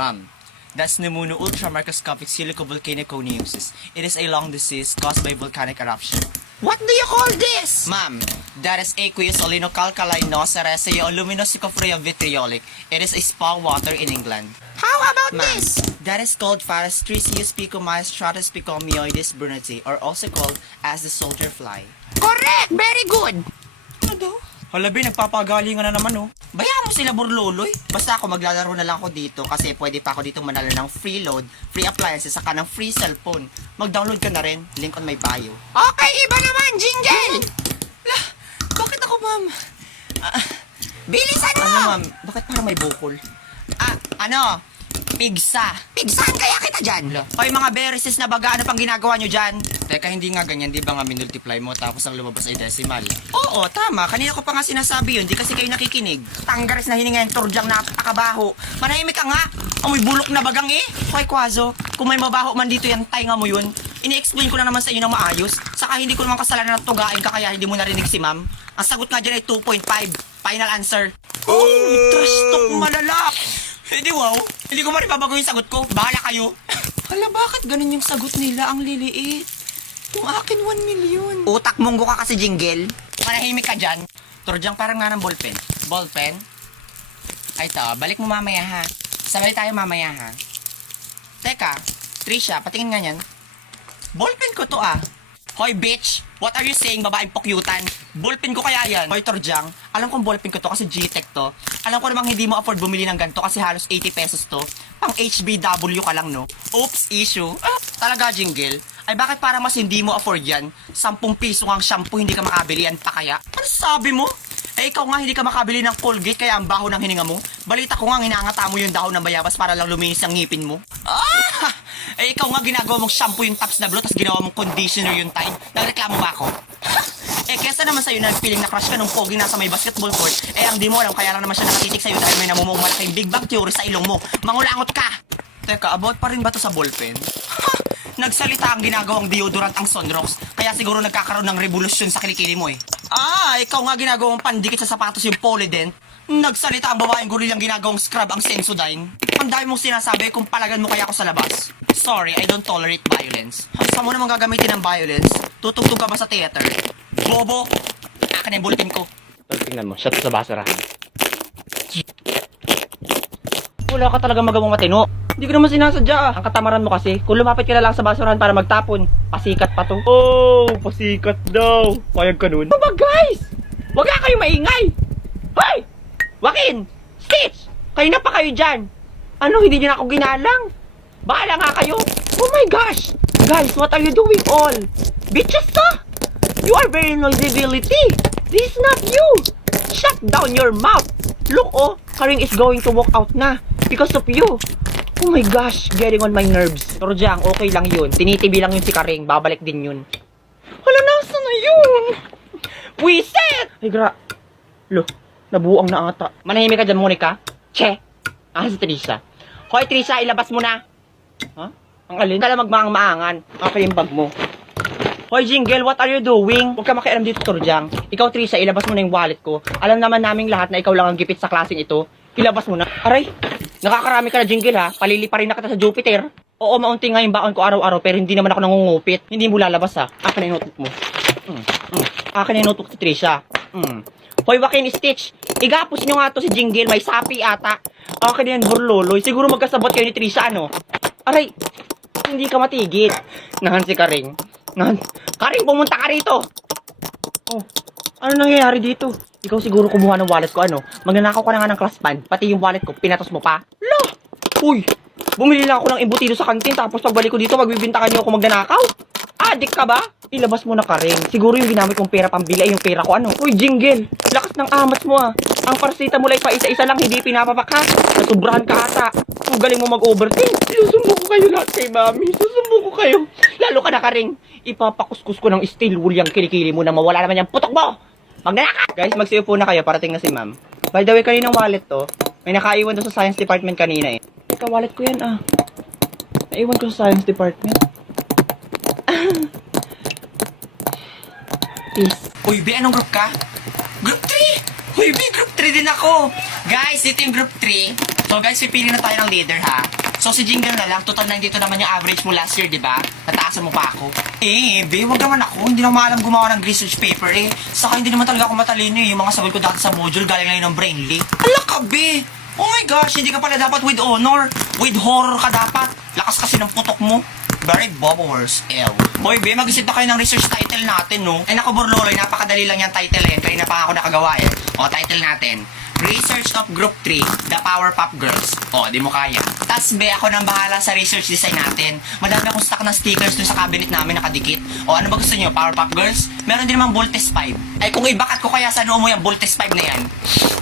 Ma'am, that's Nemunu ultramicroscopic silicovolcaniconeosis. It is a lung disease caused by volcanic eruption. What do you call this? Ma'am, that is aqueous olinocalcalinoceresia luminosicophoria vitriolic. It is a spa water in England. How about Ma'am, this? that is called Pharestrisius picomyostratus picomyoides bruneti, or also called as the soldier fly. Correct! Very good! Ano daw? Halabi, nagpapagalingan na naman, oh. Bayaan mo sila, burloloy. Basta ako, maglalaro na lang ako dito kasi pwede pa ako dito manalo ng free load, free appliances, saka ng free cellphone. Mag-download ka na rin. Link on my bio. Okay, iba naman, Jingle! Lah, bakit ako, ma'am? Bilisan mo! Ano, ma'am? Bakit parang may bukol? Pigsa. Pigsahan kaya kita dyan? Hoy, mga bereses na baga, ano pang ginagawa nyo dyan? Teka, hindi nga ganyan, di ba nga minultiply mo tapos ang lumabas ay decimal? Oo, tama. Kanina ko pa nga sinasabi yun, di kasi kayo nakikinig. Tanggares na hininga yung turdyang napakabaho. Manahimik ka nga. Amoy bulok na bagang eh. Hoy, Kwazo, kung may mabaho man dito yan, tainga mo yun. Ini-explain ko na naman sa inyo ng maayos. Saka hindi ko naman kasalanan na tugain ka kaya hindi mo narinig si ma'am. Ang sagot nga dyan ay 2.5. Final answer. Oh, trash talk malala. Hindi wow. Hindi ko maribabago yung sagot ko. Bahala kayo. Hala, bakit ganun yung sagot nila? Ang liliit. Yung akin 1 million. Utak munggo ka kasi, Jingle. Manahimik ka dyan. Turdyang parang nga ng ballpen. Ballpen? Ay to, balik mo mamaya ha. Sabay tayo mamaya ha. Teka, Trisha, patingin nga yan. Ballpen ko to ah. Hoy bitch, what are you saying, babaeng pokyutan? Ballpen ko kaya yan. Hoy Torjang, alam kong ballpen ko to kasi G-Tech to. Alam ko namang hindi mo afford bumili ng ganito kasi halos 80 pesos to. Pang HBW ka lang no. Oops, issue. Talaga Jingle? Ay bakit para mas hindi mo afford yan? 10 piso ang shampoo hindi ka makabili yan pa kaya? Ano sabi mo? Eh ikaw nga hindi ka makabili ng Colgate kaya ang baho ng hininga mo. Balita ko nga hinangata mo yung dahon ng bayabas para lang luminis ang ngipin mo. Eh ikaw nga ginagawa mong shampoo yung tops na blue tapos ginawa mong conditioner yung Tide. Nagreklamo ba ako? Eh kesa naman sa'yo na feeling na crush ka nung pogi nasa may basketball court. Eh ang di mo alam kaya lang naman siya nakatitik sa'yo dahil may namumong malaking Big Bang Theory sa ilong mo. Mangulangot ka! Teka, about pa rin ba to sa ballpen? Nagsalita ang ginagawang deodorant ang Sunrocks, kaya siguro nagkakaroon ng revolusyon sa kilikili mo eh. Ikaw nga ginagawang pandikit sa sapatos yung Polydent. Nagsalita ang babaeng gorilang ginagawang scrub ang Sensodyne. Ang dami mong sinasabi kung palagan mo kaya ako sa labas. Sorry, I don't tolerate violence. Saan mo naman gagamitin ng violence? Tutugtog ka ba sa theater? Bobo! Akin na yung bulletin ko. Tingnan mo, shot sa basurahan. Wala ka talaga magawang matino. Hindi ko naman sinasadya. Ang katamaran mo kasi, kung lumapit ka na lang sa basurahan para magtapon, pasikat pa to. Oh, pasikat daw. Payag ka nun? Baba guys! Huwag nga kayo maingay! Hoy! Joaquin! Stitch! Kayo na pa kayo dyan! Ano, hindi nyo na ako ginalang? Bahala nga kayo! Oh my gosh! Guys, what are you doing all? Bitches ka! You are very noisability! This is not you! Shut down your mouth! Look oh, Karing is going to walk out na because of you. Oh my gosh, getting on my nerves. Pero Jang, okay lang yun. Tinitibi lang yun si Karing, babalik din yun. Hala, nasa na yun? Wiset! Ay, Lo, nabuang na ata. Manahimik ka dyan, Monica. Che! Si Trisha. Hoy, Trisha, ilabas mo na. Ha? Ang alin? Kala magmaang-maangan. Akin yung bag mo. Hoy, Jingle, what are you doing? Huwag ka makialam dito, Turjang. Ikaw, Trisha, ilabas mo na yung wallet ko. Alam naman naming lahat na ikaw lang ang gipit sa klaseng ito. Ilabas mo na. Aray, nakakarami ka na, Jingle, ha? Palili pa rin na kita sa Jupiter. Oo, maunti nga yung baon ko araw-araw, pero hindi naman ako nangungupit. Hindi mo lalabas, ha? Akin na yung notebook mo. Akin na yung notebook si Trisha. Hoy, Joaquin, Stitch, igapos nyo nga to si Jingle, may sapi ata. Akin na yan, burloloy. Siguro magkasabot kayo ni Trisha, ano? Aray, hindi ka matigit. Nahan si Karing. Karing, pumunta ka rito. Oh, ano nangyayari dito? Ikaw siguro kumuha ng wallet ko, ano? Magnanakaw ka na nga ng class band, pati yung wallet ko, pinatos mo pa. Lo! Uy, bumili lang ako ng embutido sa kantin, tapos pagbalik ko dito, magbibintakan niyo ako magnanakaw? Adik ka ba? Ilabas mo na Karing. Siguro yung ginamit kong pera pambili ay yung pera ko, ano? Uy, Jingle, lakas ng amas mo ah. Ang parsita mo lang pa isa-isa lang, hindi pinapapakas. Nasubrahan ka ata. Ang galing mo mag-overthink. Susumbo ko kayo lahat kay Mami. Susumbo ko kayo. Lalo ka na Karing. Ipapakuskus ko ng steel wool yung kilikili mo na mawala naman yung putok mo. Magnanaka! Guys, magsiupo na kayo. Parating na si Ma'am. By the way, kaninang wallet to? May nakaiwan doon sa science department kanina eh. Teka, wallet ko yan ah. Naiwan ko sa science department. Peace. Uy, B, anong group ka? Group 3! Uy, B, group 3 din ako! Guys, dito yung group 3. So guys, pipili na tayo ng leader ha. So si Jingle na lang, total nandito naman yung average mo last year, di ba? Nataasan mo pa ako. Be, wag naman ako. Hindi na maalam gumawa ng research paper eh. Saka hindi naman talaga ako matalino eh. Yung mga sagot ko dati sa module, galing lang yun ng Brainly. Ala ka, be! Oh my gosh, hindi ka pala dapat with honor. With horror ka dapat. Lakas kasi ng putok mo. Very bubblers, ew. Boy, be, mag-isip na kayo ng research title natin, no? Ay, naku, Borloloy, napakadali lang yung title eh. Kanina pa ako nakagawa eh. O, title natin. Research of Group 3, The Powerpuff Girls. O, di mo kaya. Tas, be, ako nang bahala sa research design natin. Madami akong stock ng stickers dun sa cabinet namin nakadikit. O, ano ba gusto nyo? Powerpuff Girls? Meron din naman Voltes 5. Ay, kung ibakat ko kaya sa noo mo yung Voltes 5 na yan.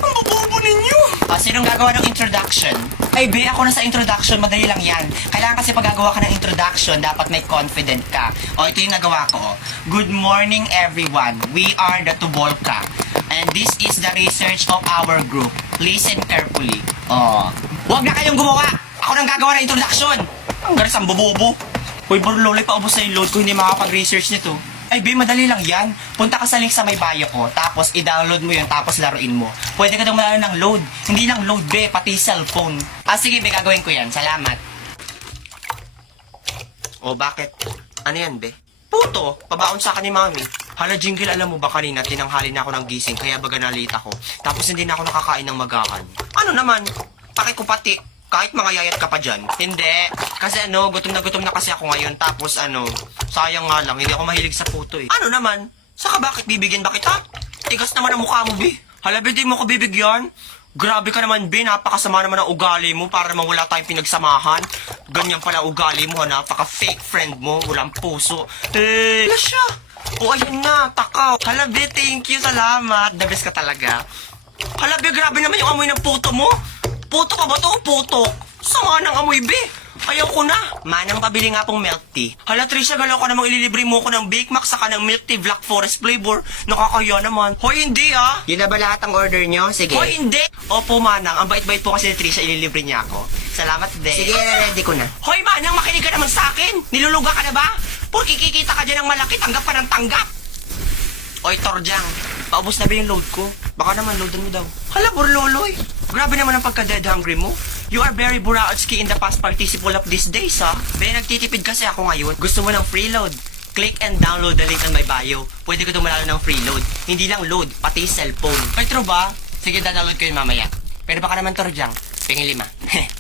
Ang bobobo ninyo! O, sinong gagawa ng introduction? Ay, be, ako na sa introduction. Madali lang yan. Kailangan kasi pag gagawa ka ng introduction, dapat may confident ka. O, ito yung nagawa ko. Good morning, everyone. We are the Tubolka. And this is the research of our group. Listen carefully. Oh. Huwag na kayong gumawa! Ako nang gagawa ng introduction! Ang garas ang bobobo. Hoy, Borloloy, paubos na yung load ko. Hindi makapag-research nito. Ay, be, madali lang yan. Punta ka sa link sa may bio ko, tapos i-download mo yun, tapos laruin mo. Pwede ka daw malaro ng load. Hindi lang load, be, pati cellphone. Ah, sige, be, gagawin ko yan. Salamat. Oh, bakit? Ano yan, be? Puto, pabaon sa akin ni Mami. Hala, Jingle, alam mo ba kanina, tinanghali na ako ng gising, kaya baga nalita ako. Tapos hindi na ako nakakain ng magahan. Ano naman? Pakikupati. Kahit mga yayat ka pa dyan. Hindi. Kasi gutom na kasi ako ngayon. Tapos sayang nga lang, hindi ako mahilig sa puto eh. Ano naman? Saka bakit bibigyan ba kita? Tigas naman ang mukha mo, Bi. Hala, Bi, di mo ko bibigyan? Grabe ka naman, Bi. Napakasama naman ang ugali mo para naman wala tayong pinagsamahan. Ganyan pala ugali mo, napaka-fake friend mo. Walang puso. Wala siya. O, ayun na, takaw. Hala, Bi, thank you, salamat. The best ka talaga. Hala, Bi, grabe naman yung amoy ng puto mo. Puto ka ba to o putok? Sama ng amoy, Bi. Ayaw ko na. Manang pabili nga pong milk tea. Hala, Trisha, galaw ka namang ililibre mo ko ng Bake Mac saka ng milk tea Black Forest flavor. Nakakaya naman. Hoy, hindi ah. Yun na ba lahat ang order nyo? Sige. Hoy, hindi. Opo, Manang. Ang bait-bait po kasi ni Trisha, ililibre niya ako. Salamat, Be. Sige, ready ko na. Hoy, Manang, makinig ka naman sa akin. Niluluga ka na ba? Porque kikita ka dyan ng malaki, tanggap ka ng tanggap. Oy, Torjang, paubos na ba yung load ko? Baka naman loadan mo daw. Hala, Borloloy. Grabe naman ang pagka-dead hungry mo. You are very Buraotski in the past participle of these days, ha? Be, nagtitipid kasi ako ngayon. Gusto mo ng free load? Click and download the link on my bio. Pwede ko tumalalo ng free load. Hindi lang load, pati cellphone. Ay, true ba? Sige, download ko yun mamaya. Pero baka naman, Torjang, pingin 5.